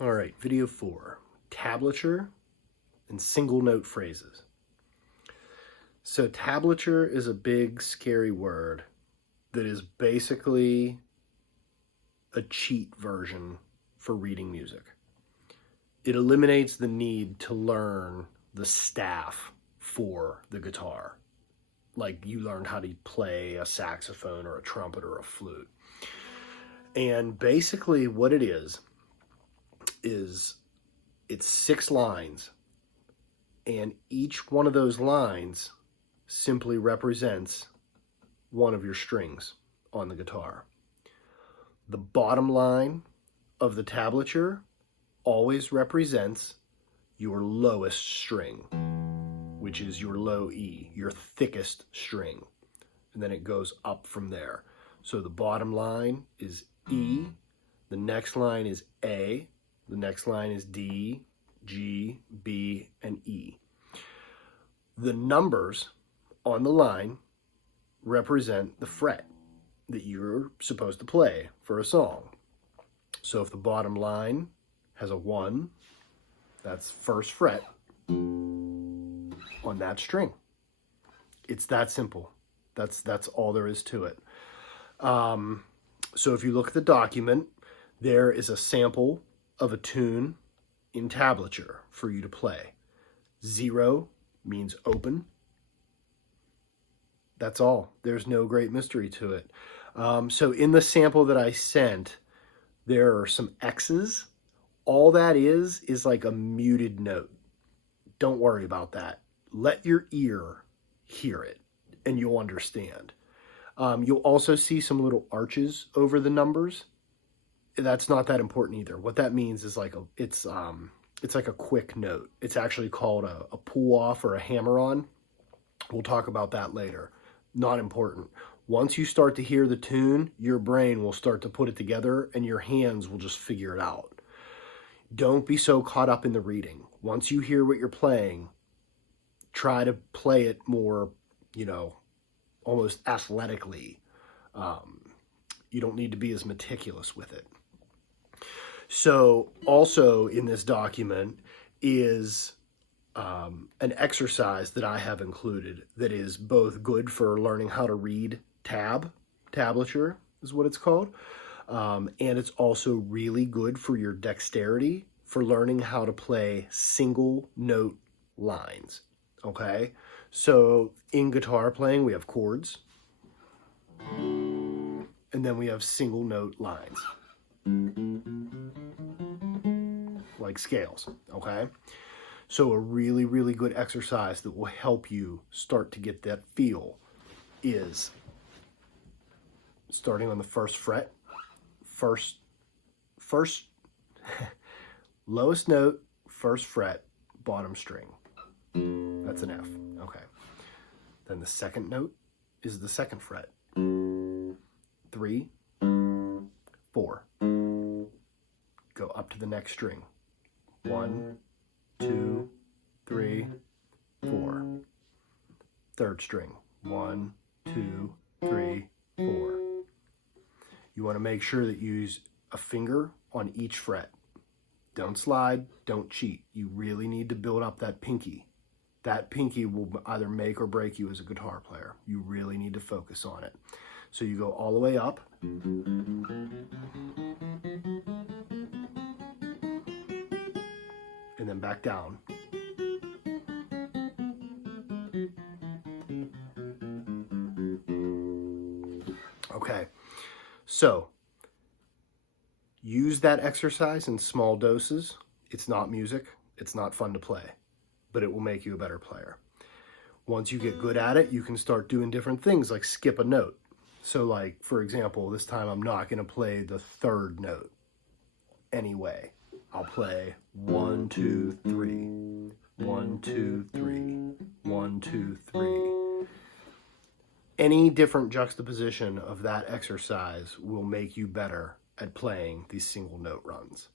All right, video 4, tablature and single note phrases. So tablature is a big, scary word that is basically a cheat version for reading music. It eliminates the need to learn the staff for the guitar, like you learned how to play a saxophone or a trumpet or a flute. And basically what it is it's 6 lines, and each one of those lines simply represents one of your strings on the guitar. The bottom line of the tablature always represents your lowest string, which is your low E, your thickest string. And then it goes up from there. So the bottom line is E, the next line is A, the next line is D, G, B, and E. The numbers on the line represent the fret that you're supposed to play for a song. So if the bottom line has a 1, that's first fret on that string. It's that simple. That's all there is to it. So if you look at the document, there is a sample of a tune in tablature for you to play. 0 means open. That's all. There's no great mystery to it. So in the sample that I sent, there are some X's. All that is like a muted note. Don't worry about that. Let your ear hear it and you'll understand. You'll also see some little arches over the numbers. That's not that important either. What that means is it's like a quick note. It's actually called a pull off or a hammer on. We'll talk about that later. Not important. Once you start to hear the tune, your brain will start to put it together and your hands will just figure it out. Don't be so caught up in the reading. Once you hear what you're playing, try to play it more, almost athletically. You don't need to be as meticulous with it. So also in this document is an exercise that I have included that is both good for learning how to read tablature is what it's called. And it's also really good for your dexterity for learning how to play single note lines. Okay. So in guitar playing, we have chords and then we have single note lines, like scales. Okay. So a really, really good exercise that will help you start to get that feel is starting on the first fret, first lowest note, first fret, bottom string. That's an F. Okay. Then the second note is the second fret. 3, 4. Go up to the next string. 1, 2, 3, 4. Third string. 1, 2, 3, 4. You want to make sure that you use a finger on each fret. Don't slide, don't cheat. You really need to build up that pinky. That pinky will either make or break you as a guitar player. You really need to focus on it. So you go all the way up. And then back down. Okay, so use that exercise in small doses. It's not music. It's not fun to play, but it will make you a better player. Once you get good at it, you can start doing different things like skip a note. So like, for example, this time I'm not going to play the third note anyway. I'll play 1, 2, 3, 1, 2, 3, 1, 2, 3. Any different juxtaposition of that exercise will make you better at playing these single note runs.